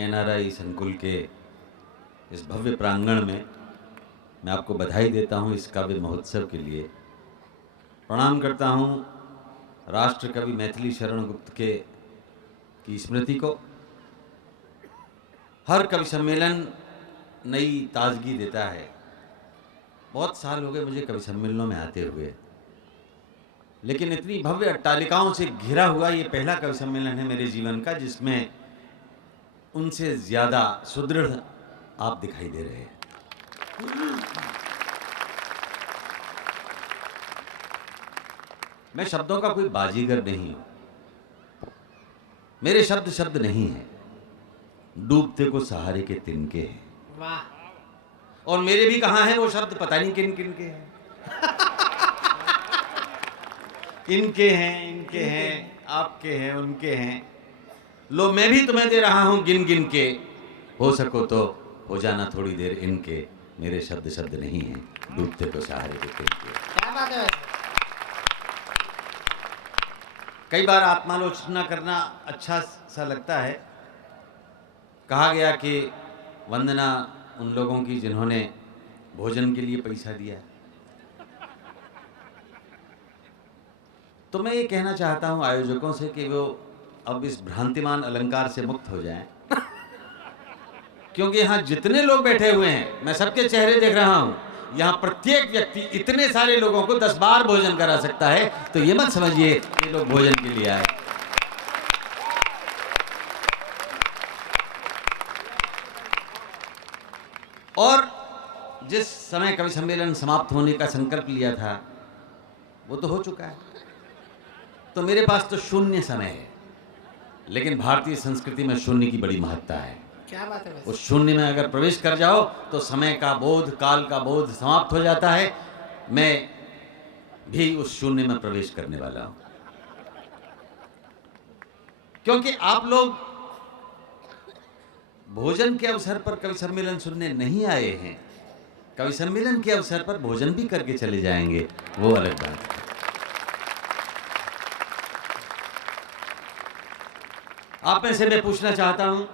NRI संकुल के इस भव्य प्रांगण में मैं आपको बधाई देता हूं इस काव्य महोत्सव के लिए। प्रणाम करता हूं राष्ट्र कवि मैथिली शरण गुप्त की स्मृति को। हर कवि सम्मेलन नई ताजगी देता है। बहुत साल हो गए मुझे कवि सम्मेलनों में आते हुए, लेकिन इतनी भव्य अट्टालिकाओं से घिरा हुआ ये पहला कवि सम्मेलन है मेरे जीवन का जिसमें उनसे ज्यादा सुदृढ़ आप दिखाई दे रहे हैं। मैं शब्दों का कोई बाजीगर नहीं हूं। मेरे शब्द शब्द नहीं हैं, डूबते को सहारे के तिनके हैं। वाह। और मेरे भी कहां हैं वो शब्द, पता नहीं किन किन के हैं। इनके हैं, आपके हैं, उनके हैं। लो मैं भी तुम्हें दे रहा हूं गिन गिन के, हो सको तो हो जाना थोड़ी देर इनके। मेरे शब्द शब्द नहीं हैं, डूबते को सहारे के तिनके। क्या बात है। कई बार आत्मालोचना करना अच्छा सा लगता है। कहा गया कि वंदना उन लोगों की जिन्होंने भोजन के लिए पैसा दिया। तो मैं ये कहना चाहता हूं आयोजकों से कि वो अब इस भ्रांतिमान अलंकार से मुक्त हो जाएं, क्योंकि यहाँ जितने लोग बैठे हुए हैं मैं सबके चेहरे देख रहा हूं। यहाँ प्रत्येक व्यक्ति इतने सारे लोगों को 10 बार भोजन करा सकता है। तो ये मत समझिए ये लोग भोजन के लिए आए। और जिस समय कवि सम्मेलन समाप्त होने का संकल्प लिया था वो तो हो चुका है। तो मेरे पास तो शून्य समय है, लेकिन भारतीय संस्कृति में शून्य की बड़ी महत्ता है। क्या बात है। उस शून्य में अगर प्रवेश कर जाओ तो समय का बोध, काल का बोध समाप्त हो जाता है। मैं भी उस शून्य में प्रवेश करने वाला हूं, क्योंकि आप लोग भोजन के अवसर पर कवि सम्मेलन सुनने नहीं आए हैं। कवि सम्मेलन के अवसर पर भोजन भी करके चले जाएंगे, वो अलग बात है। आप में से मैं पूछना चाहता हूं,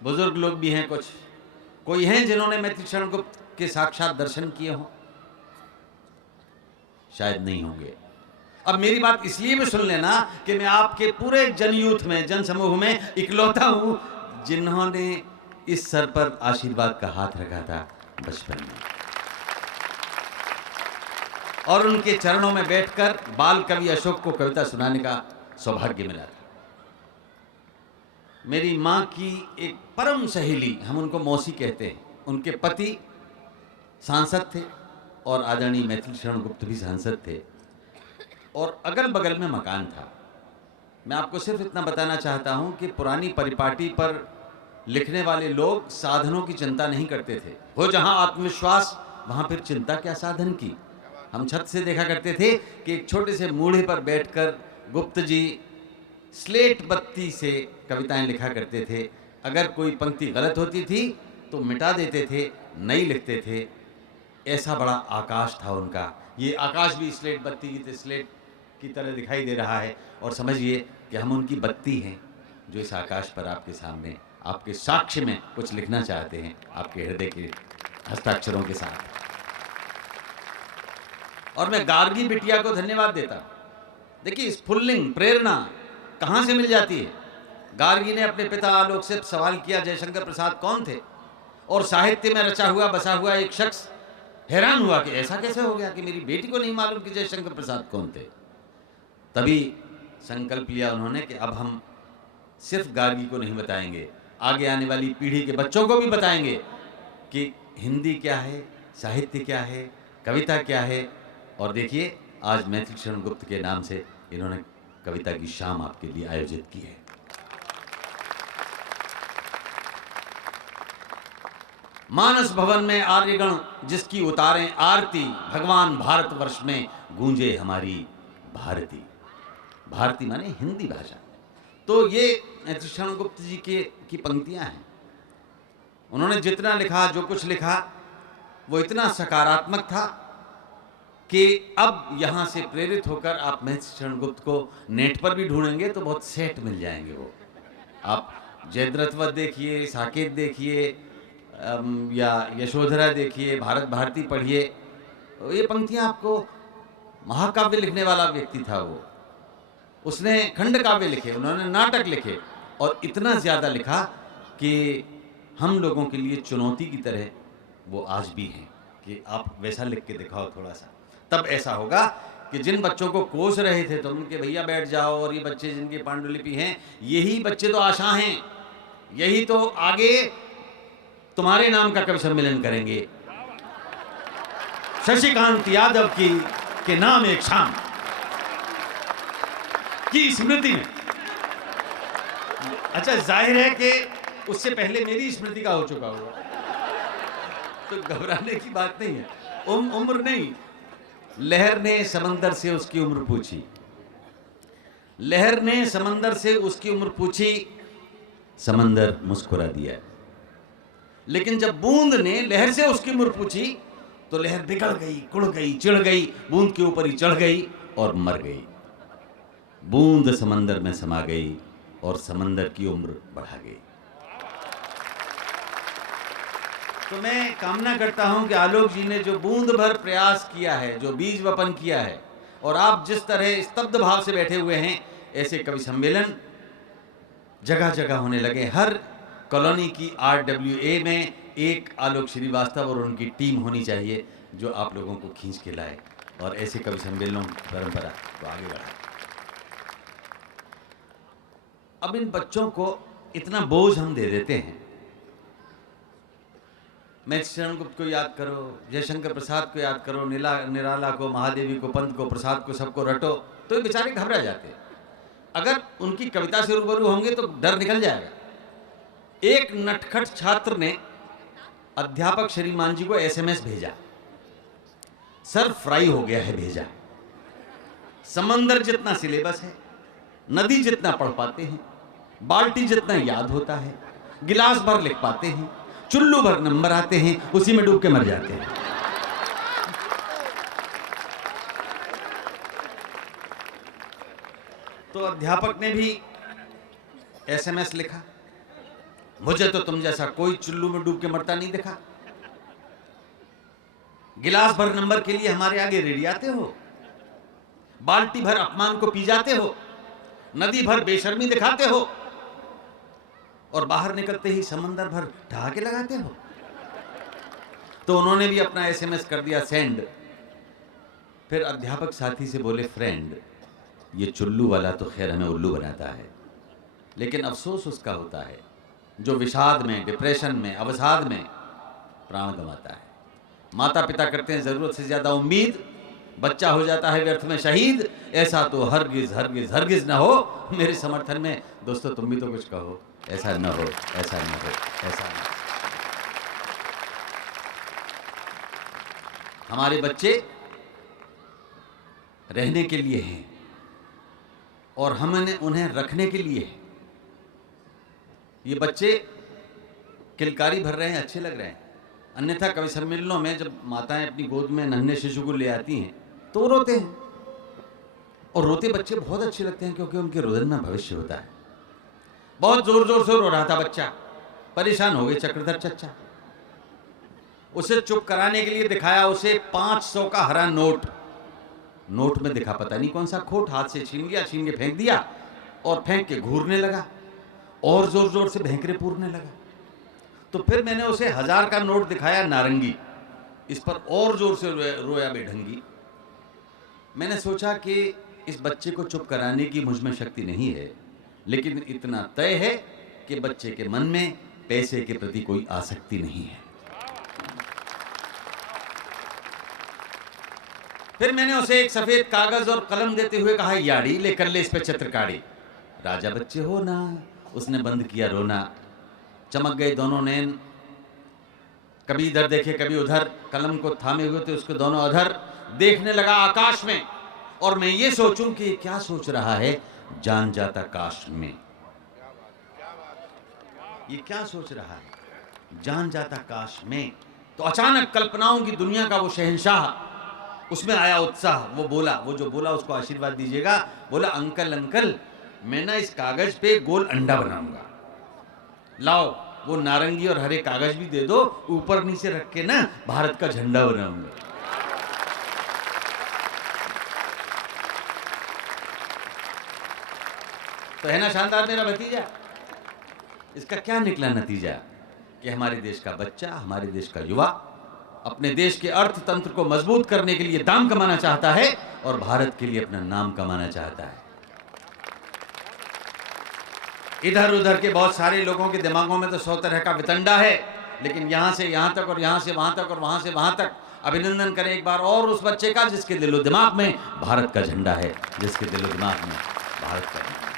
बुजुर्ग लोग भी हैं कुछ, कोई हैं जिन्होंने मैथिली शरण गुप्त के साक्षात दर्शन किए हों? शायद नहीं होंगे। अब मेरी बात इसलिए भी सुन लेना कि मैं आपके पूरे जनयूथ में, जन समूह में इकलौता हूं जिन्होंने इस सर पर आशीर्वाद का हाथ रखा था बचपन में, और उनके चरणों में बैठकर बाल कवि अशोक को कविता सुनाने का सौभाग्य मिला था। मेरी माँ की एक परम सहेली, हम उनको मौसी कहते हैं, उनके पति सांसद थे और आदरणीय मैथिली शरण गुप्त भी सांसद थे, और अगल बगल में मकान था। मैं आपको सिर्फ इतना बताना चाहता हूं कि पुरानी परिपाटी पर लिखने वाले लोग साधनों की चिंता नहीं करते थे। हो जहां आत्मविश्वास वहां फिर चिंता क्या साधन की। हम छत से देखा करते थे कि एक छोटे से मूढ़े पर बैठकर गुप्त जी स्लेट बत्ती से कविताएं लिखा करते थे। अगर कोई पंक्ति गलत होती थी तो मिटा देते थे, नई लिखते थे। ऐसा बड़ा आकाश था उनका। ये आकाश भी स्लेट बत्ती की स्लेट की तरह दिखाई दे रहा है, और समझिए कि हम उनकी बत्ती हैं जो इस आकाश पर आपके सामने, आपके साक्ष्य में कुछ लिखना चाहते हैं, आपके हृदय के हस्ताक्षरों के साथ। और मैं गार्गी बिटिया को धन्यवाद देता। देखिए स्फुल्लिंग प्रेरणा कहां से मिल जाती है। गार्गी ने अपने पिता आलोक से सवाल किया जयशंकर प्रसाद कौन थे, और साहित्य में रचा हुआ बसा हुआ एक शख्स हैरान हुआ कि ऐसा कैसे हो गया कि मेरी बेटी को नहीं मालूम कि जयशंकर प्रसाद कौन थे। तभी संकल्प लिया उन्होंने कि अब हम सिर्फ गार्गी को नहीं बताएंगे, आगे आने वाली पीढ़ी के बच्चों को भी बताएंगे कि हिंदी क्या है, साहित्य क्या है, कविता क्या है। और देखिए आज मैथिली शरण गुप्त के नाम से इन्होंने कविता की शाम आपके लिए आयोजित की है। मानस भवन में आर्यगण जिसकी उतारें आरती, भगवान भारतवर्ष में गूंजे हमारी भारती। भारती माने हिंदी भाषा। तो ये मैथिली शरण गुप्त जी की पंक्तियां हैं। उन्होंने जितना लिखा, जो कुछ लिखा, वो इतना सकारात्मक था कि अब यहां से प्रेरित होकर आप मैथिली शरण गुप्त को नेट पर भी ढूंढेंगे तो बहुत सेट मिल जाएंगे। वो आप जयद्रथवत देखिए, साकेत देखिए, या यशोधरा देखिए, भारत भारती पढ़िए। ये पंक्तियां आपको, महाकाव्य लिखने वाला व्यक्ति था वो, उसने खंड काव्य लिखे, उन्होंने नाटक लिखे, और इतना ज़्यादा लिखा कि हम लोगों के लिए चुनौती की तरह वो आज भी हैं कि आप वैसा लिख के दिखाओ थोड़ा सा। तब ऐसा होगा कि जिन बच्चों को कोस रहे थे तो उनके भैया बैठ जाओ, और ये बच्चे जिनकी पांडुलिपि हैं, यही बच्चे तो आशा हैं, यही तो आगे तुम्हारे नाम का कवि सम्मेलन करेंगे, शशिकांत यादव की के नाम एक शाम की स्मृति में। अच्छा, जाहिर है कि उससे पहले मेरी स्मृति का हो चुका होगा, तो घबराने की बात नहीं है। उम्र नहीं, लहर ने समंदर से उसकी उम्र पूछी, लहर ने समंदर से उसकी उम्र पूछी, समंदर मुस्कुरा दिया। लेकिन जब बूंद ने लहर से उसकी उम्र पूछी तो लहर बिगड़ गई, कुड़ गई, चिढ़ गई, बूंद के ऊपर ही चढ़ गई और मर गई। बूंद समंदर में समा गई और समंदर की उम्र बढ़ा गई। तो मैं कामना करता हूं कि आलोक जी ने जो बूंद भर प्रयास किया है, जो बीज वपन किया है, और आप जिस तरह स्तब्ध भाव से बैठे हुए हैं, ऐसे कवि सम्मेलन जगह जगह होने लगे। हर कॉलोनी की RWA में एक आलोक श्रीवास्तव और उनकी टीम होनी चाहिए जो आप लोगों को खींच के लाए और ऐसे कवि सम्मेलनों की परंपरा को आगे बढ़ाए। अब इन बच्चों को इतना बोझ हम दे देते हैं, मैथिलीशरण गुप्त को याद करो, जयशंकर प्रसाद को याद करो, निराला को, महादेवी को, पंत को, प्रसाद को, सबको रटो, तो ये बेचारे घबरा जाते हैं। अगर उनकी कविता से रूबरू होंगे तो डर निकल जाएगा। एक नटखट छात्र ने अध्यापक श्रीमान जी को SMS भेजा, सर फ्राई हो गया है भेजा, समंदर जितना सिलेबस है, नदी जितना पढ़ पाते हैं, बाल्टी जितना याद होता है, गिलास भर लिख पाते हैं, चुल्लू भर नंबर आते हैं, उसी में डूब के मर जाते हैं। तो अध्यापक ने भी SMS लिखा, मुझे तो तुम जैसा कोई चुल्लू में डूब के मरता नहीं दिखा। गिलास भर नंबर के लिए हमारे आगे रेडी आते हो, बाल्टी भर अपमान को पी जाते हो, नदी भर बेशर्मी दिखाते हो, और बाहर निकलते ही समंदर भर ठहाके लगाते हो। तो उन्होंने भी अपना SMS कर दिया सेंड। फिर अध्यापक साथी से बोले, फ्रेंड, ये चुल्लू वाला तो खैर हमें उल्लू बनाता है, लेकिन अफसोस उसका होता है जो विषाद में, डिप्रेशन में, अवसाद में प्राण गंवाता है। माता पिता करते हैं जरूरत से ज्यादा उम्मीद, बच्चा हो जाता है व्यर्थ में शहीद। ऐसा तो हरगिज हरगिज हरगिज न हो। मेरे समर्थन में दोस्तों तुम भी तो कुछ कहो, ऐसा न हो, ऐसा न हो, ऐसा न हो। हमारे बच्चे रहने के लिए हैं और हमने उन्हें रखने के लिए है। ये बच्चे किलकारी भर रहे हैं, अच्छे लग रहे हैं। अन्यथा कवि सम्मेलनों में जब माताएं अपनी गोद में नन्हे शिशु को ले आती हैं तो वो रोते हैं, और रोते बच्चे बहुत अच्छे लगते हैं क्योंकि उनके रुदन में भविष्य होता है। बहुत जोर जोर से रो रहा था बच्चा, परेशान हो गए चक्रधर चच्चा। उसे चुप कराने के लिए दिखाया उसे 500 का हरा नोट। नोट में दिखा पता नहीं कौन सा खोट, हाथ से छीन गया, छीन के फेंक दिया और फेंक के घूरने लगा और जोर जोर से भैंकरे पूरने लगा। तो फिर मैंने उसे 1000 का नोट दिखाया नारंगी, इस पर और जोर से रोया बेढंगी। मैंने सोचा कि इस बच्चे को चुप कराने की मुझ में शक्ति नहीं है, लेकिन इतना तय है कि बच्चे के मन में पैसे के प्रति कोई आसक्ति नहीं है। फिर मैंने उसे एक सफेद कागज और कलम देते हुए कहा, याड़ी लेकर ले इस पे चित्रकारी। राजा बच्चे हो ना, उसने बंद किया रोना। चमक गए दोनों नैन, कभी इधर देखे कभी उधर, कलम को थामे हुए थे उसके दोनों अधर। देखने लगा आकाश में, और मैं ये सोचूं कि क्या सोच रहा है, जान जाता काश में। ये क्या सोच रहा है, जान जाता काश में। तो अचानक कल्पनाओं की दुनिया का वो शहंशाह, उसमें आया उत्साह। वो बोला, वो जो बोला उसको आशीर्वाद दीजिएगा। बोला, अंकल अंकल, मैं ना इस कागज पे गोल अंडा बनाऊंगा। लाओ वो नारंगी और हरे कागज भी दे दो, ऊपर नीचे रख के ना भारत का झंडा बनाऊंगा। तो है ना शानदार मेरा भतीजा। इसका क्या निकला नतीजा कि हमारे देश का बच्चा, हमारे देश का युवा अपने देश के अर्थतंत्र को मजबूत करने के लिए दाम कमाना चाहता है और भारत के लिए अपना नाम कमाना चाहता है। इधर उधर के बहुत सारे लोगों के दिमागों में तो 100 तरह का वितंडा है, लेकिन यहां से यहां तक और यहां से वहां तक और वहां से वहां तक अभिनंदन करें एक बार और उस बच्चे का जिसके दिलो दिमाग में भारत का झंडा है, जिसके दिलो दिमाग में भारत का झंडा।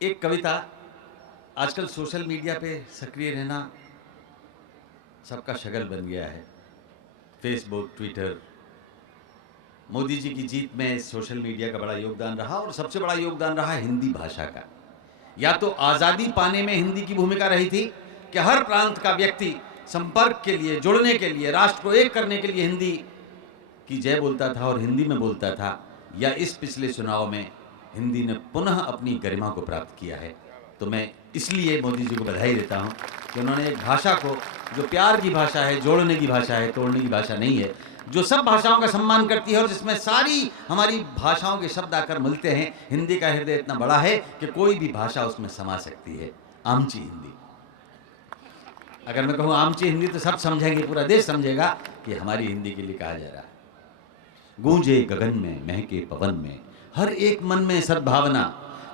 एक कविता, आजकल सोशल मीडिया पे सक्रिय रहना सबका शगल बन गया है। Facebook, Twitter. मोदी जी की जीत में सोशल मीडिया का बड़ा योगदान रहा और सबसे बड़ा योगदान रहा हिंदी भाषा का। या तो आज़ादी पाने में हिंदी की भूमिका रही थी कि हर प्रांत का व्यक्ति संपर्क के लिए, जुड़ने के लिए, राष्ट्र को एक करने के लिए हिंदी की जय बोलता था और हिंदी में बोलता था, या इस पिछले चुनाव में हिंदी ने पुनः अपनी गरिमा को प्राप्त किया है। तो मैं इसलिए मोदी जी को बधाई देता हूं कि उन्होंने एक भाषा को, जो प्यार की भाषा है, जोड़ने की भाषा है, तोड़ने की भाषा नहीं है, जो सब भाषाओं का सम्मान करती है और जिसमें सारी हमारी भाषाओं के शब्द आकर मिलते हैं। हिंदी का हृदय इतना बड़ा है कि कोई भी भाषा उसमें समा सकती है। आमची हिंदी, अगर मैं कहूँ आमची हिंदी तो सब समझेंगे, पूरा देश समझेगा कि हमारी हिंदी के लिए कहा जा रहा है। गूंजे गगन में, महके पवन में, हर एक मन में सद्भावना,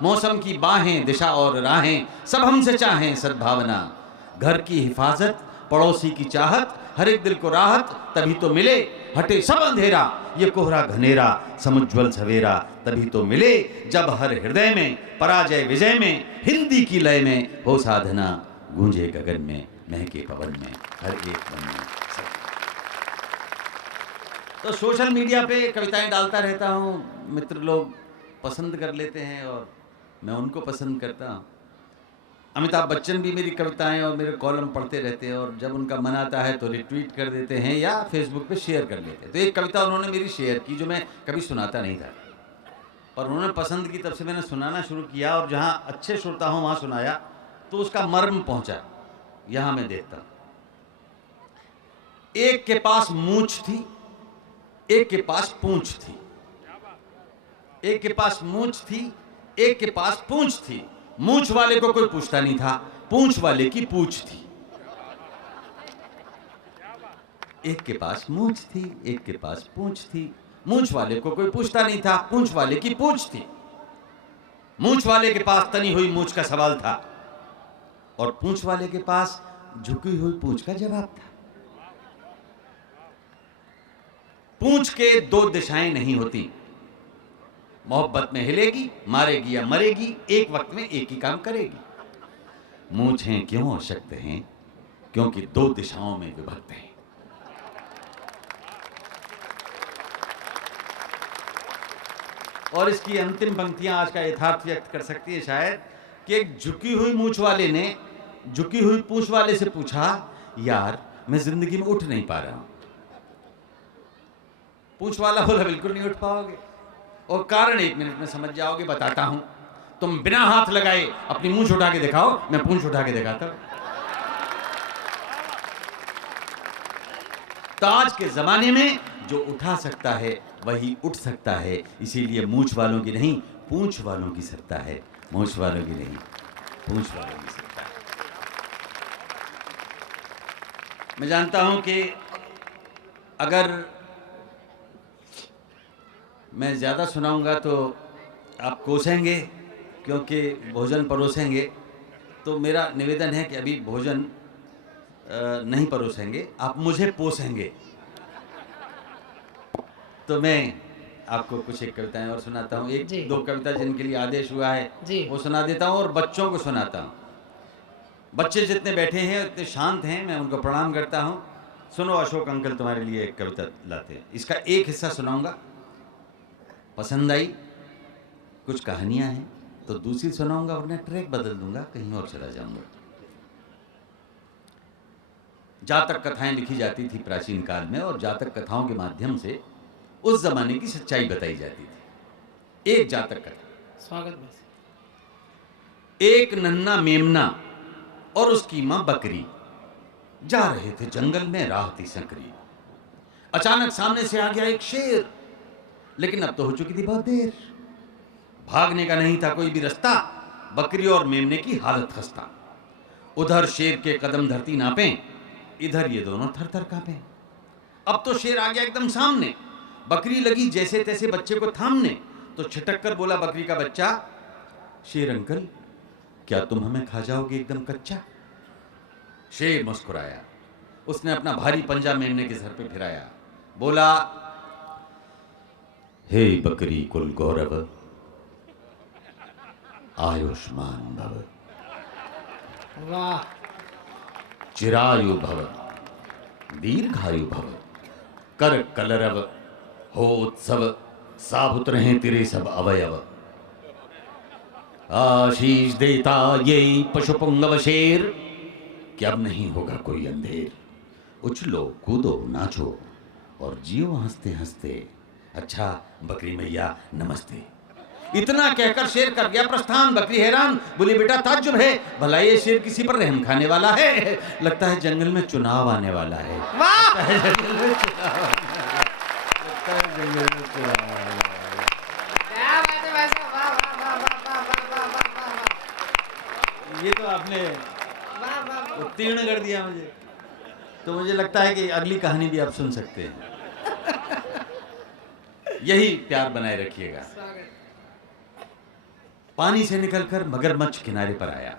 मौसम की बाहें, दिशा और राहें, सब हमसे चाहें सद्भावना। घर की हिफाजत, पड़ोसी की चाहत, हर एक दिल को राहत, तभी तो मिले हटे सब अंधेरा, ये कोहरा घनेरा, समुज्वल सवेरा, तभी तो मिले जब हर हृदय में, पराजय विजय में, हिंदी की लय में हो साधना। गूंजे गगन में, महके पवन में, हर एक मन में। तो सोशल मीडिया पे कविताएं डालता रहता हूँ, मित्र लोग पसंद कर लेते हैं और मैं उनको पसंद करता हूँ। अमिताभ बच्चन भी मेरी कविताएं और मेरे कॉलम पढ़ते रहते हैं और जब उनका मन आता है तो रिट्वीट कर देते हैं या फेसबुक पे शेयर कर लेते हैं। तो एक कविता उन्होंने मेरी शेयर की जो मैं कभी सुनाता नहीं था और उन्होंने पसंद की, तब से मैंने सुनाना शुरू किया और जहाँ अच्छे श्रोता हूँ वहाँ सुनाया तो उसका मर्म पहुँचा। यहाँ मैं देखता हूँ। एक के पास मूंछ थी, एक के पास पूंछ थी। एक के पास मूंछ थी, एक के पास पूंछ थी। मूंछ वाले को कोई पूछता नहीं था, पूंछ वाले की पूंछ थी। एक के पास मूंछ थी, एक के पास पूंछ थी। मूंछ वाले को कोई पूछता नहीं था, पूंछ वाले की पूंछ थी। मूंछ वाले के पास तनी हुई मूंछ का सवाल था और पूंछ वाले के पास झुकी हुई पूंछ का जवाब था। पूंछ के दो दिशाएं नहीं होती, मोहब्बत में हिलेगी, मारेगी या मरेगी, एक वक्त में एक ही काम करेगी। मूंछें क्यों अशक्त हैं? क्योंकि दो दिशाओं में विभक्त हैं। और इसकी अंतिम पंक्तियां आज का यथार्थ व्यक्त कर सकती है शायद, कि एक झुकी हुई मूंछ वाले ने झुकी हुई पूंछ वाले से पूछा, यार मैं जिंदगी में उठ नहीं पा रहा हूं। पूंछ वाला बोला, बिल्कुल नहीं उठ पाओगे और कारण 1 मिनट में समझ जाओगे, बताता हूं। तुम बिना हाथ लगाए अपनी मूंछ उठा के दिखाओ, मैं पूंछ उठा के दिखाता हूं। तो आज के जमाने में जो उठा सकता है वही उठ सकता है, इसीलिए मूंछ वालों की नहीं, पूंछ वालों की सत्ता है। मूंछ वालों की नहीं, पूंछ वालों की सत्ता है। मैं जानता हूं कि अगर मैं ज़्यादा सुनाऊंगा तो आप कोसेंगे, क्योंकि भोजन परोसेंगे। तो मेरा निवेदन है कि अभी भोजन नहीं परोसेंगे, आप मुझे पोसेंगे। तो मैं आपको कुछ एक कविताएं और सुनाता हूँ, एक दो कविता जिनके लिए आदेश हुआ है वो सुना देता हूँ और बच्चों को सुनाता हूँ। बच्चे जितने बैठे हैं इतने शांत हैं, मैं उनको प्रणाम करता हूँ। सुनो अशोक अंकल तुम्हारे लिए एक कविता लाते हैं, इसका एक हिस्सा सुनाऊंगा, पसंद आई, कुछ कहानियां हैं तो दूसरी सुनाऊंगा, वरना ट्रैक बदल दूंगा, कहीं और चला जाऊंगा। जातक कथाएं लिखी जाती थी प्राचीन काल में और जातक कथाओं के माध्यम से उस जमाने की सच्चाई बताई जाती थी। एक जातक कथा, स्वागत भाई। एक नन्हा मेमना और उसकी मां बकरी जा रहे थे जंगल में, राह थी संकरी। अचानक सामने से आ गया एक शेर, लेकिन अब तो हो चुकी थी बहुत देर। भागने का नहीं था कोई भी रास्ता, बकरी और मेमने की हालत खस्ता। उधर शेर के कदम धरती नापे, इधर ये दोनों थर थर कांपे। अब तो शेर आ गया एकदम सामने, बकरी लगी जैसे तैसे बच्चे को थामने। तो छिटक कर बोला बकरी का बच्चा, शेर अंकल क्या तुम हमें खा जाओगे एकदम कच्चा? शेर मुस्कुराया, उसने अपना भारी पंजा मेमने के सर पे फिराया, बोला, हे बकरी कुल गौरव, आयुष्मान भव, वाह, चिरायु भव, दीर्घायु भव, कर कलरव, हो उत्सव, साबुत रहे तेरे सब अवयव। आशीष देता ये पशुपुंगव शेर, कि अब नहीं होगा कोई अंधेर। उछलो कूदो नाचो और जियो हंसते हंसते, अच्छा बकरी मैया नमस्ते। इतना कहकर शेर कर गया प्रस्थान। बकरी हैरान, बोली बेटा ताज्जुब है, भला ये शेर किसी पर रहम खाने वाला है? लगता है जंगल में चुनाव आने वाला है। वाह, क्या बात है भाई साहब, वाह वाह वाह वाह वाह वाह वाह वाह वाह। ये तो आपने वाह वाह वाह। उत्तीर्ण कर दिया मुझे, तो मुझे लगता है कि अगली कहानी भी आप सुन सकते हैं। यही प्यार बनाए रखिएगा। पानी से निकलकर मगरमच्छ किनारे पर आया,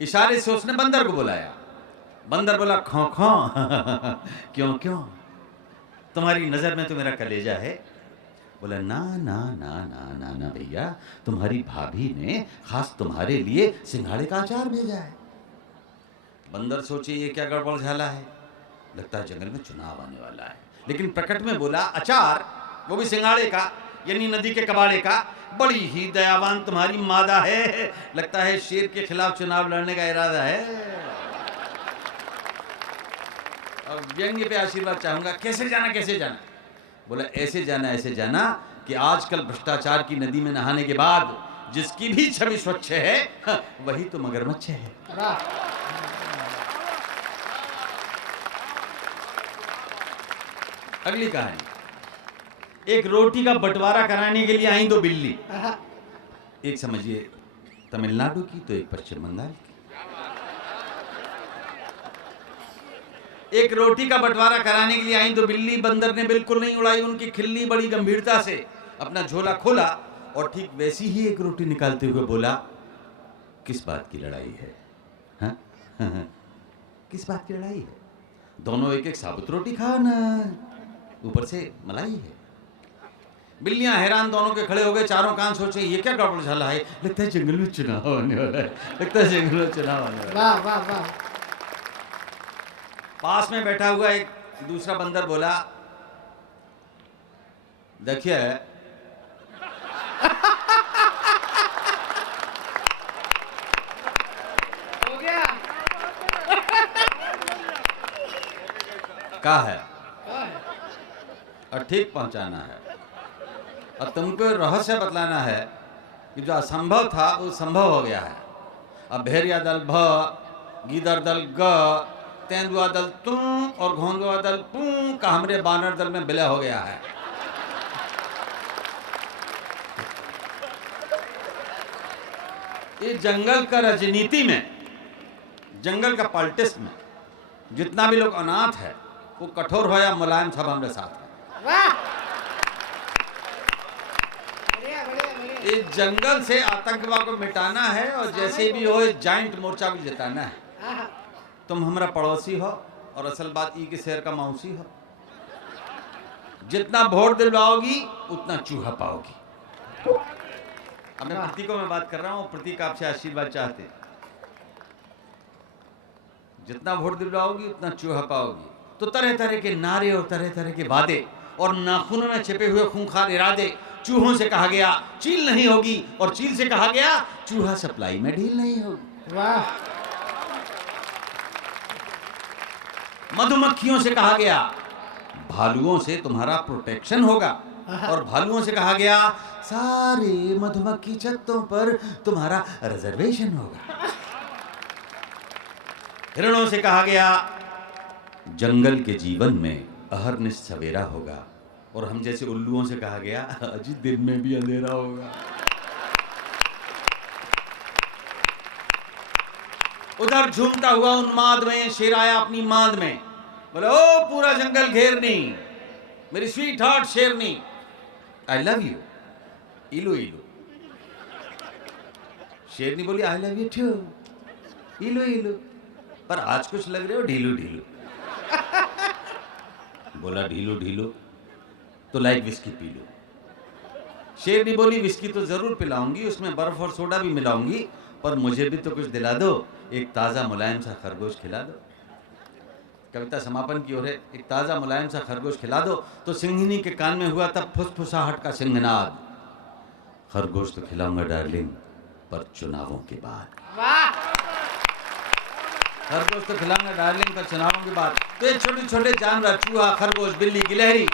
इशारे से उसने बंदर को बुलाया। बंदर बोला, खौं खौं। क्यों क्यों, तुम्हारी नजर में तो मेरा कलेजा है। बोला, ना ना ना ना ना ना भैया, तुम्हारी भाभी ने खास तुम्हारे लिए सिंघाड़े का अचार भेजा है। बंदर सोचे ये क्या गड़बड़ झाला है, लगता है जंगल में चुनाव आने वाला है। लेकिन प्रकट में बोला, अचार वो भी सिंघाड़े का, यानी नदी के कबाड़े का। बड़ी ही दयावान तुम्हारी मादा है, लगता है शेर के खिलाफ चुनाव लड़ने का इरादा है। और व्यंग्य पे आशीर्वाद चाहूंगा, कैसे जाना कैसे जाना? बोला, ऐसे जाना कि आजकल भ्रष्टाचार की नदी में नहाने के बाद जिसकी भी छवि स्वच्छ है, वही तो मगरमच्छ है। अगली कहानी, एक रोटी का बंटवारा कराने के लिए आई दो बिल्ली। एक समझिए तमिलनाडु की, तो एक पश्चिम बंगाल की। एक रोटी का बंटवारा कराने के लिए आई दो बिल्ली। बंदर ने बिल्कुल नहीं उड़ाई उनकी खिल्ली, बड़ी गंभीरता से अपना झोला खोला और ठीक वैसी ही एक रोटी निकालते हुए बोला, किस बात की लड़ाई है? हाँ? किस बात की लड़ाई है? दोनों एक एक साबुत रोटी खाओ ना, ऊपर से मलाई है। बिल्लियां हैरान दोनों के खड़े हो गए, चारों कान सोचे ये क्या गड़बड़ झाला है, लगता है जंगल में चुनाव आने वाला है, लगता है जंगल में चुनाव आने वाला है। वाह वाह वाह। पास में बैठा हुआ एक दूसरा बंदर बोला, देखिए हो गया, का है और ठीक पहुंचाना है, और तुमको रहस्य बतलाना है कि जो असंभव था वो संभव हो गया है। अब भेड़िया दल भ, गीदड़ दल ग, तेंदुआ दल तुम और घोंघुआ दल पू का हमरे बानर दल में विलय हो गया है। ये जंगल का राजनीति में, जंगल का पॉलिटिक्स में जितना भी लोग अनाथ है, वो कठोर हो या मुलायम, सब हमारे साथ है। वाह, बढ़िया बढ़िया बढ़िया। इस जंगल से आतंकवाद को मिटाना है और जैसे भी हो इस जाइंट मोर्चा को जिताना है। तुम हमारा पड़ोसी हो और असल बात ई के शहर का मौसी हो। जितना वोट दिलवाओगी उतना चूहा पाओगी। अब मैं प्रतीक में बात कर रहा हूँ, प्रतीक आपसे आशीर्वाद चाहते। जितना वोट दिलवाओगी उतना चूहा पाओगी। तो तरह तरह के नारे और तरह तरह के वादे और नाखूनों में छिपे हुए खूंखार इरादे। चूहों से कहा गया चील नहीं होगी, और चील से कहा गया चूहा सप्लाई में ढील नहीं होगी। वाह, मधुमक्खियों से कहा गया भालुओं से तुम्हारा प्रोटेक्शन होगा। और भालुओं से कहा गया सारे मधुमक्खी छत्तों पर तुम्हारा रिजर्वेशन होगा। हिरणों से कहा गया जंगल के जीवन में अहर्निश सवेरा होगा। और हम जैसे उल्लुओं से कहा गया अजी दिन में भी अंधेरा होगा। उधर झूमता हुआ उन्माद में शेर आया अपनी माद में, बोले ओ पूरा जंगल घेरनी मेरी स्वीट हार्ट शेरनी, आई लव यू इलू इलू। शेरनी बोली आई लव यू टू इलू इलू, पर आज कुछ लग रहे हो ढीलू ढीलू। बोला ढीलू ढीलू तो लाइक विस्की पी लो। शेरनी बोली विस्की तो जरूर पिलाऊंगी, उसमें बर्फ और सोडा भी मिलाऊंगी, पर मुझे भी तो कुछ दिला दो, एक ताज़ा मुलायम सा खरगोश खिला दो। कविता समापन की ओर है। एक ताज़ा मुलायम सा खरगोश खिला दो। तो सिंहिनी के कान में हुआ तब फुसफुसाहट का सिंहनाद, खरगोश तो खिलाऊंगा डार्लिंग पर चुनावों के बाद। वाह, खरगोश तो खिलाऊंगा डार्लिंग पर चुनावों के बाद। तो ये छोटे छोटे जानवर चूहा खरगोश बिल्ली गिलहरी,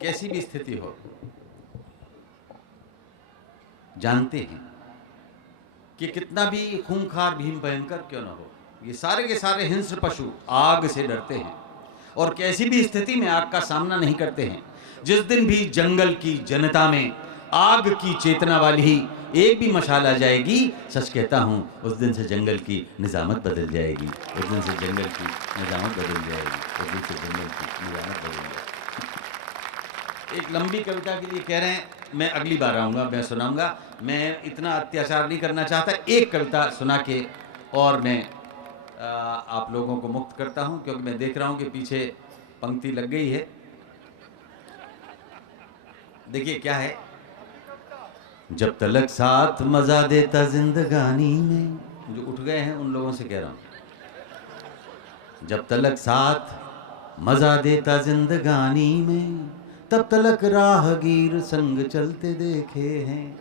कैसी भी स्थिति हो, जानते हैं कि कितना भी खूंखार भीम भयंकर क्यों न हो, ये सारे के सारे हिंस्र पशु आग से डरते हैं और कैसी भी स्थिति में आग का सामना नहीं करते हैं। जिस दिन भी जंगल की जनता में आग की चेतना वाली ही एक भी मशाल आ जाएगी, सच कहता हूं उस दिन से जंगल की निजामत बदल जाएगी, उस दिन से जंगल की निजामत बदल जाएगी, उस दिन से जंगल की निजामत बदल जाएगी। एक लंबी कविता के लिए कह रहे हैं, मैं अगली बार आऊँगा, मैं सुनाऊंगा। मैं इतना अत्याचार नहीं करना चाहता, एक कविता सुना के और मैं आप लोगों को मुक्त करता हूं, क्योंकि मैं देख रहा हूं कि पीछे पंक्ति लग गई है। देखिए क्या है, जब तलक साथ मजा देता जिंदगानी में, जो उठ गए हैं उन लोगों से कह रहा हूं, जब तलक साथ मजा देता जिंदगानी में, तब तलक राहगीर संग चलते देखे हैं।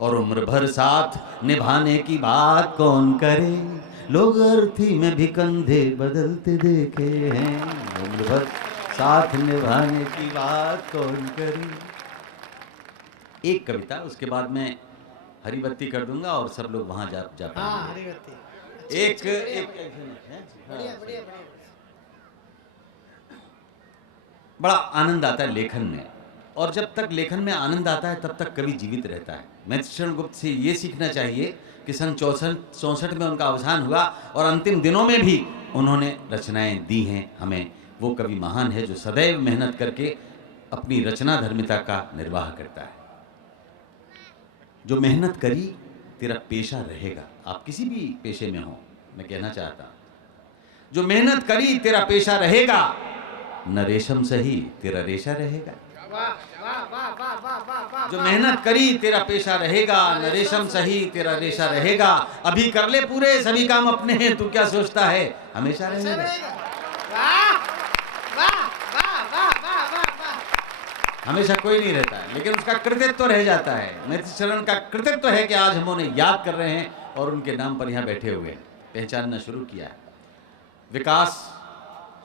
और उम्र भर साथ निभाने की बात कौन करे, लोग अर्थी में भी कंधे बदलते देखे हैं। उम्र भर साथ निभाने की बात कौन करे। एक कविता, उसके बाद मैं हरी बत्ती कर दूंगा और सब लोग वहां जा पाएंगे। हाँ, हरी बत्ती। एक बढ़िया बढ़िया। बड़ा आनंद आता है लेखन में, और जब तक लेखन में आनंद आता है तब तक कवि जीवित रहता है। मैथिलीशरण गुप्त से ये सीखना चाहिए कि सन 64 में उनका अवसान हुआ और अंतिम दिनों में भी उन्होंने रचनाएं दी हैं हमें। वो कवि महान है जो सदैव मेहनत करके अपनी रचना धर्मिता का निर्वाह करता है। जो मेहनत करी तेरा पेशा रहेगा। आप किसी भी पेशे में हो, मैं कहना चाहता हूं, जो मेहनत करी तेरा पेशा रहेगा, न रेशम सही तेरा रेशा रहेगा। जो मेहनत करी तेरा पेशा रहेगा, न रेशम सही तेरा रेशा रहेगा। अभी कर ले पूरे सभी काम अपने हैं, तू क्या सोचता है हमेशा रहेगा। हमेशा कोई नहीं रहता है, लेकिन उसका कृतित्व रह जाता है। मैथिलीशरण का कृतित्व है कि आज हम उन्हें याद कर रहे हैं और उनके नाम पर यहाँ बैठे हुए हैं, पहचानना शुरू किया है। विकास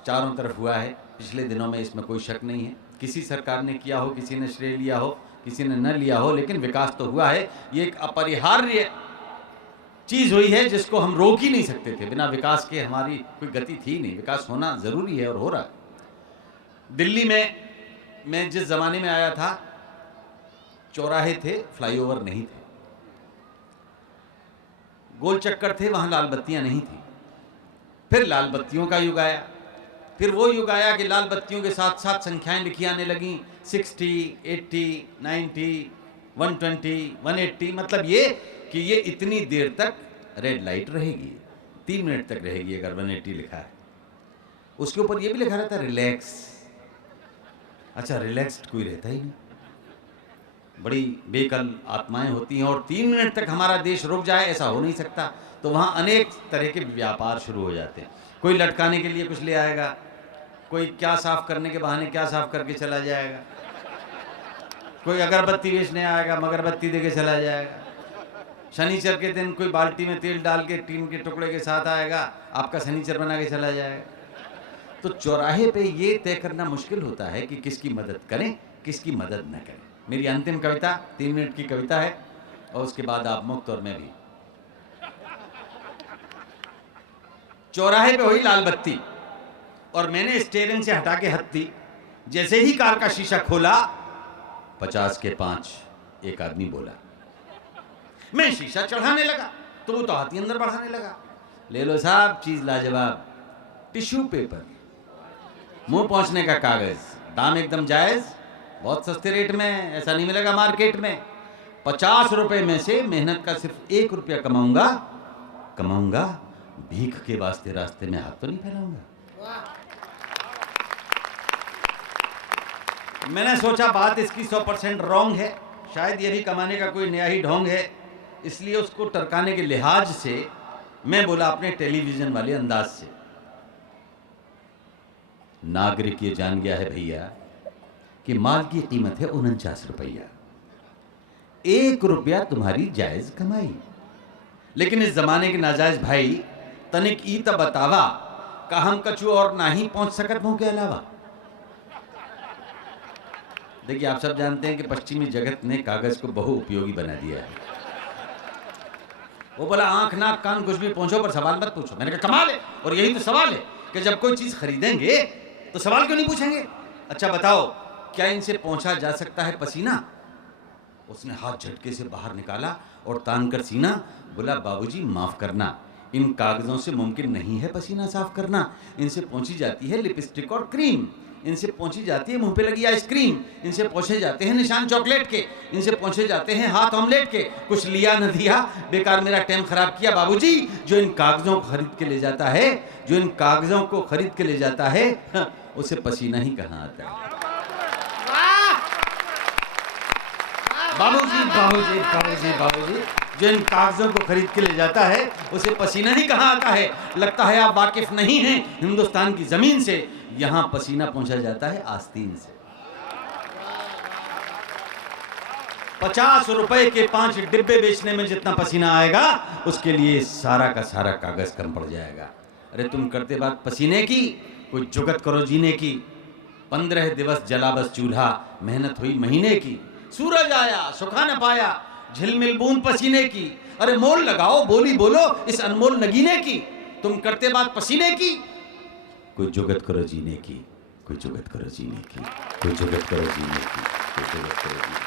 चारों तरफ हुआ है पिछले दिनों में, इसमें कोई शक नहीं है। किसी सरकार ने किया हो, किसी ने श्रेय लिया हो, किसी ने न लिया हो, लेकिन विकास तो हुआ है। ये एक अपरिहार्य चीज हुई है जिसको हम रोक ही नहीं सकते थे। बिना विकास के हमारी कोई गति थी नहीं। विकास होना जरूरी है और हो रहा है। दिल्ली में मैं जिस जमाने में आया था, चौराहे थे, फ्लाईओवर नहीं थे, गोल चक्कर थे, वहां लाल बत्तियां नहीं थी। फिर लाल बत्तियों का युग आया। फिर वो युग आया कि लाल बत्तियों के साथ साथ संख्याएं लिखी आने लगी, 60, 80, 90, 120, 180। मतलब ये कि ये इतनी देर तक रेड लाइट रहेगी, 3 मिनट तक रहेगी अगर 180 लिखा है। उसके ऊपर ये भी लिखा रहता है रिलैक्स। अच्छा, रिलैक्स्ड कोई रहता ही नहीं। बड़ी बेकल आत्माएं होती हैं और 3 मिनट तक हमारा देश रुक जाए, ऐसा हो नहीं सकता। तो वहाँ अनेक तरह के व्यापार शुरू हो जाते हैं। कोई लटकाने के लिए कुछ ले आएगा, कोई क्या साफ करने के बहाने क्या साफ करके चला जाएगा, कोई अगरबत्ती बेचने आएगा, मगरबत्ती देके चला जाएगा। शनिचर के दिन कोई बाल्टी में तेल डाल के टीन के टुकड़े के साथ आएगा, आपका शनिचर बना के चला जाएगा। तो चौराहे पे ये तय करना मुश्किल होता है कि किसकी मदद करें, किसकी मदद न करें। मेरी अंतिम कविता 3 मिनट की कविता है और उसके बाद आप मुक्त और मैं भी। चौराहे पे हुई लाल बत्ती और मैंने स्टीयरिंग से हटा के हत्ती, जैसे ही कार का शीशा खोला 50 के 5 एक आदमी बोला। मैं शीशा चढ़ाने लगा तो वो तो हाथी अंदर बढ़ाने लगा। ले लो साहब चीज लाजवाब, टिश्यू पेपर, मुंह पहुंचने का कागज, दाम एकदम जायज, बहुत सस्ते रेट में, ऐसा नहीं मिलेगा मार्केट में। 50 रुपए में से मेहनत का सिर्फ 1 रुपया कमाऊंगा, भीख के वास्ते रास्ते में हाथ तो नहीं फैलाऊंगा। मैंने सोचा बात इसकी 100% रॉन्ग है, शायद ये भी कमाने का कोई नया ही ढोंग है, इसलिए उसको टरकाने के लिहाज से मैं बोला अपने टेलीविजन वाले अंदाज से, नागरिक ये जान गया है भैया कि माल की कीमत है 49 रुपया, 1 रुपया तुम्हारी जायज कमाई। लेकिन इस जमाने के नाजायज भाई तनिक ई त बतावा का हम कछु और ना ही पहुंच सकत मुंह के अलावा। देखिए आप सब जानते हैं कि पश्चिमी जगत ने कागज को बहु उपयोगी बना दिया है। वो बोला आंख नाक कान कुछ भी पहुंचो पर सवाल मत पूछो। मैंने कहा कमाल है, और यही तो सवाल है कि जब कोई चीज खरीदेंगे तो सवाल क्यों नहीं पूछेंगे। अच्छा बताओ क्या इनसे पहुंचा जा सकता है पसीना? उसने हाथ झटके से बाहर निकाला और तान कर सीना, बोला बाबूजी माफ करना, इन कागजों से मुमकिन नहीं है पसीना साफ करना। इनसे पहुंची जाती है लिपस्टिक और क्रीम, इनसे पहुंची जाती है मुंह पे लगी आइसक्रीम, इनसे पहुंचे जाते हैं निशान चॉकलेट के, इनसे पहुंचे जाते हैं हाथ ऑमलेट के। कुछ लिया न दिया, बेकार मेरा टाइम खराब किया बाबूजी। जो इन कागजों को खरीद के ले जाता है, जो इन कागजों को खरीद के ले जाता है, उसे पसीना ही कहाँ आता है। बाबूजी बाबूजी बाबूजी बाबूजी, जो इन कागजों को खरीद के ले जाता है उसे पसीना ही कहाँ आता है। लगता है आप वाकिफ नहीं हैं हिंदुस्तान की जमीन से, यहां पसीना पहुंचा जाता है आस्तीन से। 50 रुपए के 5 डिब्बे बेचने में जितना पसीना आएगा उसके लिए सारा का सारा कागज कम पड़ जाएगा। अरे तुम करते बात पसीने की, कोई जुगत करो जीने की। 15 दिवस जला बस चूल्हा, मेहनत हुई महीने की। सूरज आया सुखा न पाया, झिलमिल बूंद पसीने की। अरे मोल लगाओ बोली बोलो इस अनमोल नगीने की। तुम करते बात पसीने की, कोई जुगत करो जीने की, कोई जुगत करो जीने की, कोई जुगत करो जीने की, कोई जुगत करो जीने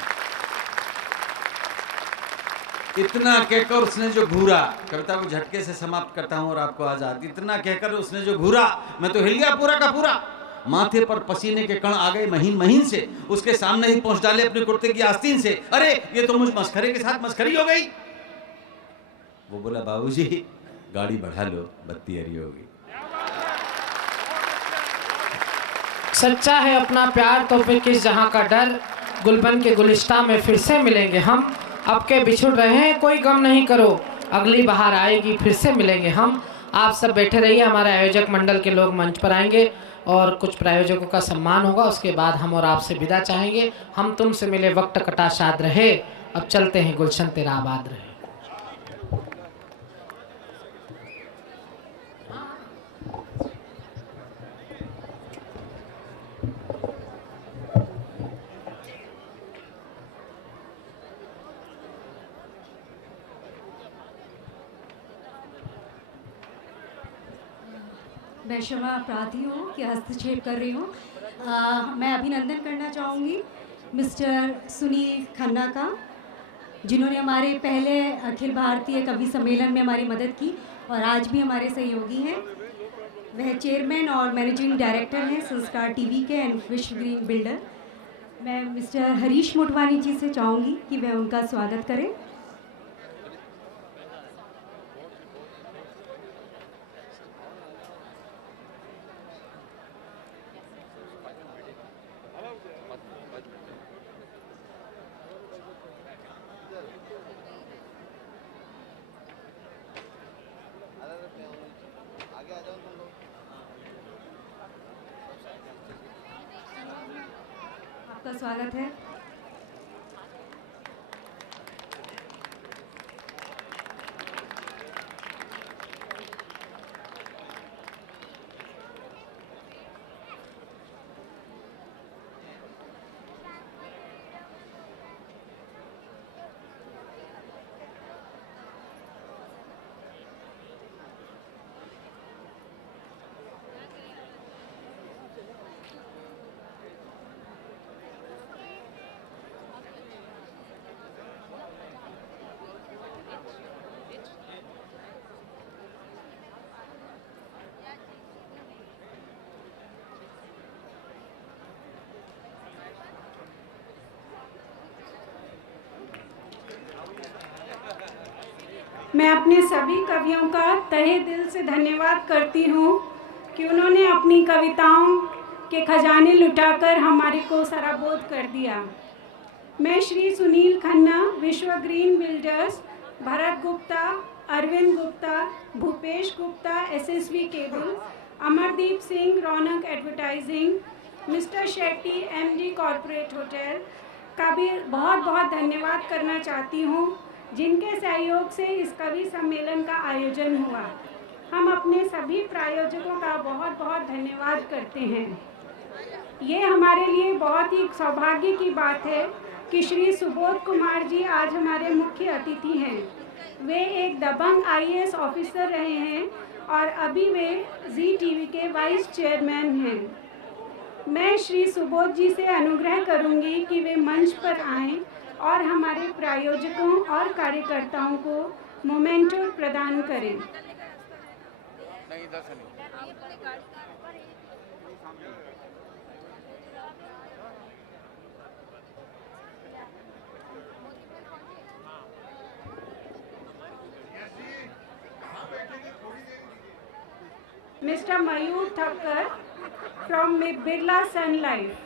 की। इतना कहकर उसने जो घूरा, कविता को झटके से समाप्त करता हूं और आपको आजाद। इतना कहकर उसने जो घूरा, मैं तो हिल गया पूरा का पूरा। माथे पर पसीने के कण आ गए महीन महीन से, उसके सामने ही पहुंच डाले अपने कुर्ते की आस्तीन से। अरे ये तो मुझ मस्खरे के साथ मस्खरी हो गई। वो बोला बाबूजी गाड़ी बढ़ा लो, बत्ती हरी होगी। सच्चा है अपना प्यार तो फिर किस जहां का डर, गुलबन के गुलिस्ता में फिर से मिलेंगे हम। अब के बिछुड़ रहे हैं कोई गम नहीं करो, अगली बहार आएगी फिर से मिलेंगे हम। आप सब बैठे रहिए, हमारे आयोजक मंडल के लोग मंच पर आएंगे और कुछ प्रायोजकों का सम्मान होगा। उसके बाद हम और आपसे विदा चाहेंगे। हम तुमसे मिले वक्त कटा शाद रहे, अब चलते हैं गुलशन तेरा आबाद रहे। मैं क्षमा अपराधी हूँ कि हस्तक्षेप कर रही हूँ। मैं अभिनंदन करना चाहूँगी मिस्टर सुनील खन्ना का, जिन्होंने हमारे पहले अखिल भारतीय कवि सम्मेलन में हमारी मदद की और आज भी हमारे सहयोगी हैं। वह चेयरमैन और मैनेजिंग डायरेक्टर हैं संस्कार टीवी के एंड विश्व ग्रीन बिल्डर। मैं मिस्टर हरीश मोटवानी जी से चाहूँगी कि वह उनका स्वागत करें। आपका स्वागत है। मैं अपने सभी कवियों का तहे दिल से धन्यवाद करती हूँ कि उन्होंने अपनी कविताओं के खजाने लुटाकर हमारे को सराबोर कर दिया। मैं Shri Sunil Khanna, Vishwa green builders, Bharat Gupta, Arvind Gupta, Bhupesh Gupta, SSV cable, Amardeep Singh, Raunak advertising, Mr Shetty, MD corporate hotel का भी बहुत बहुत धन्यवाद करना चाहती हूँ, जिनके सहयोग से इस कवि सम्मेलन का आयोजन हुआ। हम अपने सभी प्रायोजकों का बहुत बहुत धन्यवाद करते हैं। ये हमारे लिए बहुत ही सौभाग्य की बात है कि श्री सुबोध कुमार जी आज हमारे मुख्य अतिथि हैं। वे एक दबंग आईएएस ऑफिसर रहे हैं और अभी वे जी टीवी के वाइस चेयरमैन हैं। मैं श्री सुबोध जी से अनुग्रह करूंगी कि वे मंच पर आएं और हमारे प्रायोजकों और कार्यकर्ताओं को मोमेंटो प्रदान करें। Mr. Mayur Thakkar from Birla Sun Life.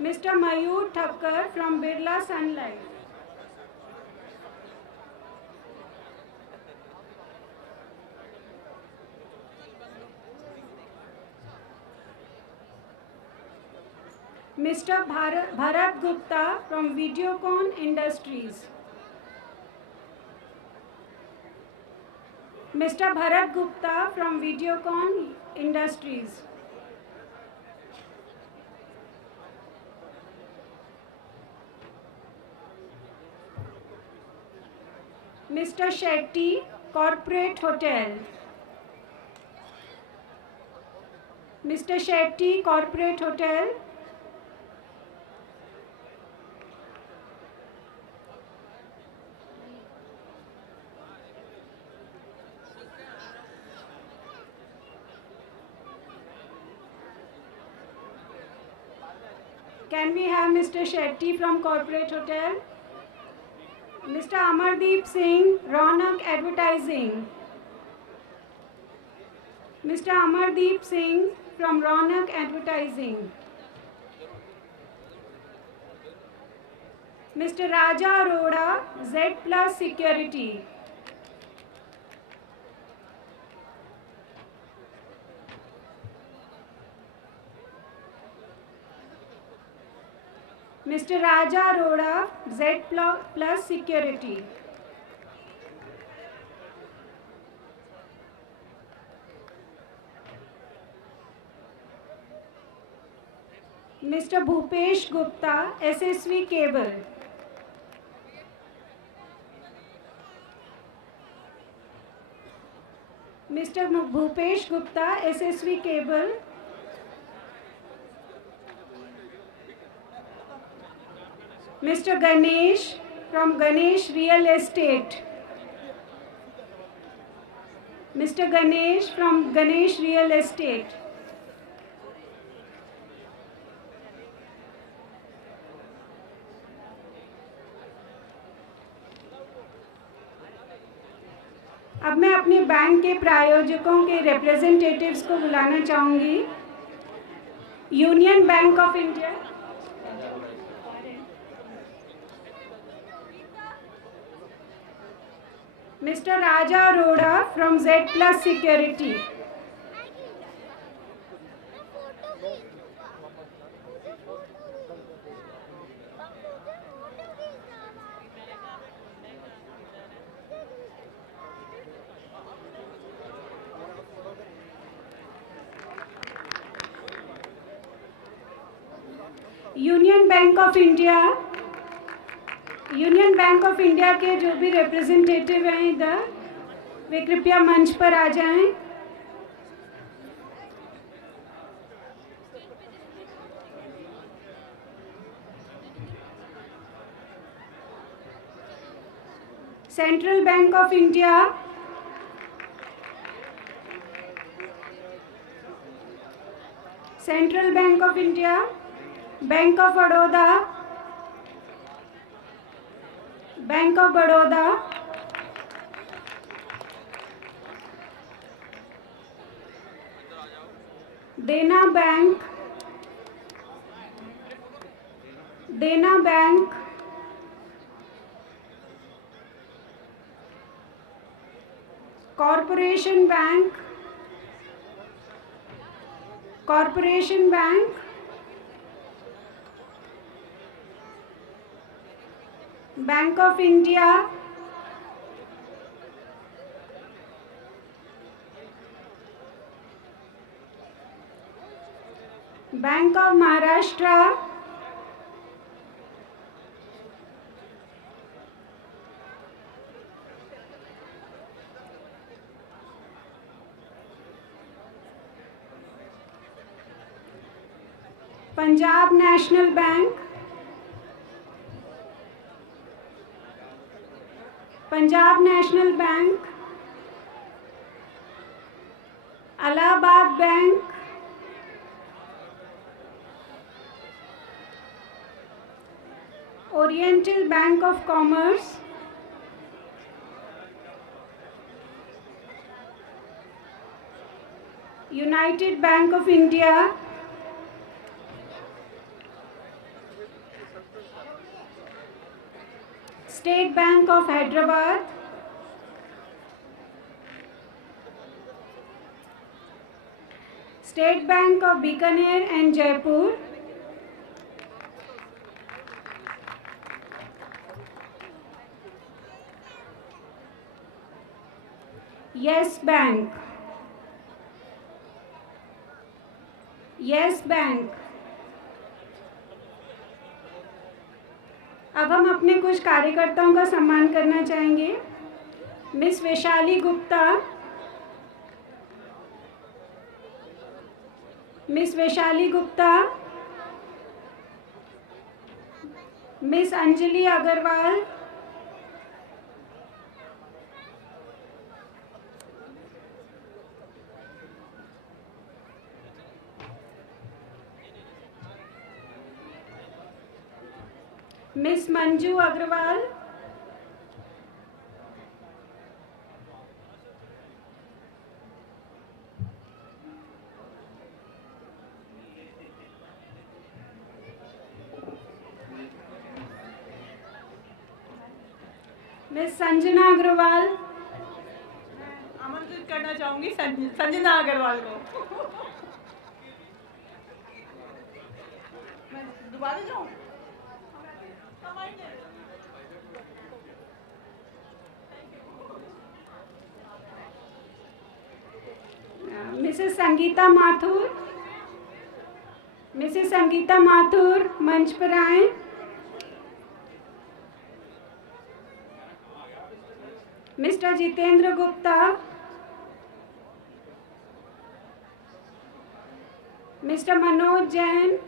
Mr. Mayur Thakkar from Birla Sun Life. Mr. Bharat Gupta from Videocon Industries. Mr. Bharat Gupta from Videocon Industries. Mr. Shetty, Corporate Hotel. Mr. Shetty, Corporate Hotel. Can we have Mr. Shetty from Corporate Hotel? Mr. Amardeep Singh, Raunak Advertising. Mr. Amardeep Singh from Raunak Advertising. Mr. Raja Arora, Z Plus Security. Mr. Raja Arora, Z Plus Security. Mr. Bhupesh Gupta, SSV Cable. Mr. Bhupesh Gupta, SSV Cable. Mr. Ganesh from Ganesh Real Estate. Mr. Ganesh from Ganesh Real Estate. अब मैं अपने bank के प्रायोजकों के representatives को बुलाना चाहूँगी। Union bank of India, Mr. Raja Arora from Z Plus Security. Union bank of India के जो भी रिप्रेजेंटेटिव हैं इधर, वे कृपया मंच पर आ जाएं। Central bank of India, central bank of India, bank of Baroda, bank of Baroda, देना बैंक, देना bank, corporation bank, corporation bank, bank of India, bank of Maharashtra, Punjab national bank, Punjab national bank, Allahabad bank, oriental bank of commerce, United bank of India, state bank of Hyderabad, state bank of Bikaner and Jaipur, yes bank, yes bank. अब हम अपने कुछ कार्यकर्ताओं का सम्मान करना चाहेंगे। Miss Vaishali Gupta, miss Vaishali Gupta, miss Anjali Agarwal, miss Manju Agarwal, miss Sanjana Agarwal, आमंत्रित करना चाहूंगी संजना अग्रवाल को। मैं दोबारा जाऊं? मिसेस संगीता माथुर, मिसेस संगीता माथुर मंच पर आए। Mr Jitendra Gupta, Mr Manoj Jain,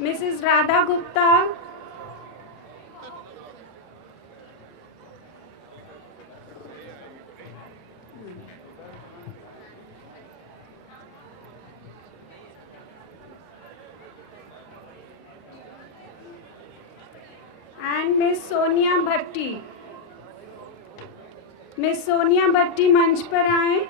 Mrs Radha Gupta, and miss Sonia Bhatti. Miss Sonia Bhatti मंच पर आए।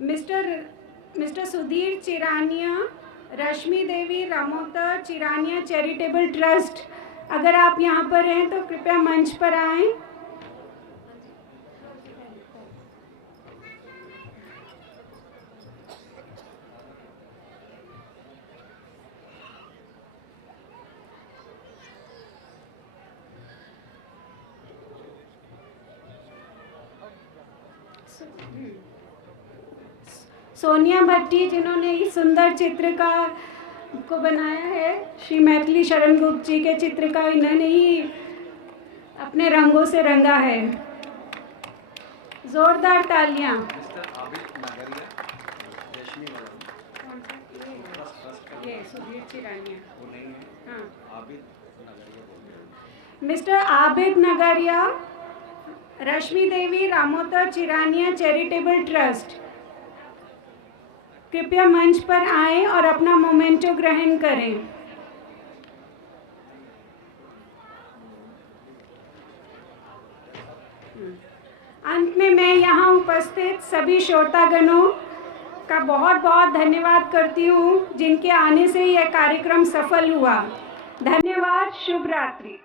Mr Sudhir Chirania, Rashmi Devi Ramotar Chirania charitable trust, अगर आप यहाँ पर हैं तो कृपया मंच पर आएं। सोनिया भट्टी जिन्होंने इस सुंदर चित्र को बनाया है, श्री मैथिली शरण गुप्त जी के चित्र का इन्होंने ही अपने रंगों से रंगा है। जोरदार तालियां। ये सुधीर चिरानिया। हाँ, मिस्टर आबिद नगरिया, रश्मि देवी रामोतर चिरानिया चैरिटेबल ट्रस्ट, कृपया मंच पर आएं और अपना मोमेंटो ग्रहण करें। अंत में मैं यहाँ उपस्थित सभी श्रोतागणों का बहुत बहुत धन्यवाद करती हूँ, जिनके आने से यह कार्यक्रम सफल हुआ। धन्यवाद। शुभ रात्रि।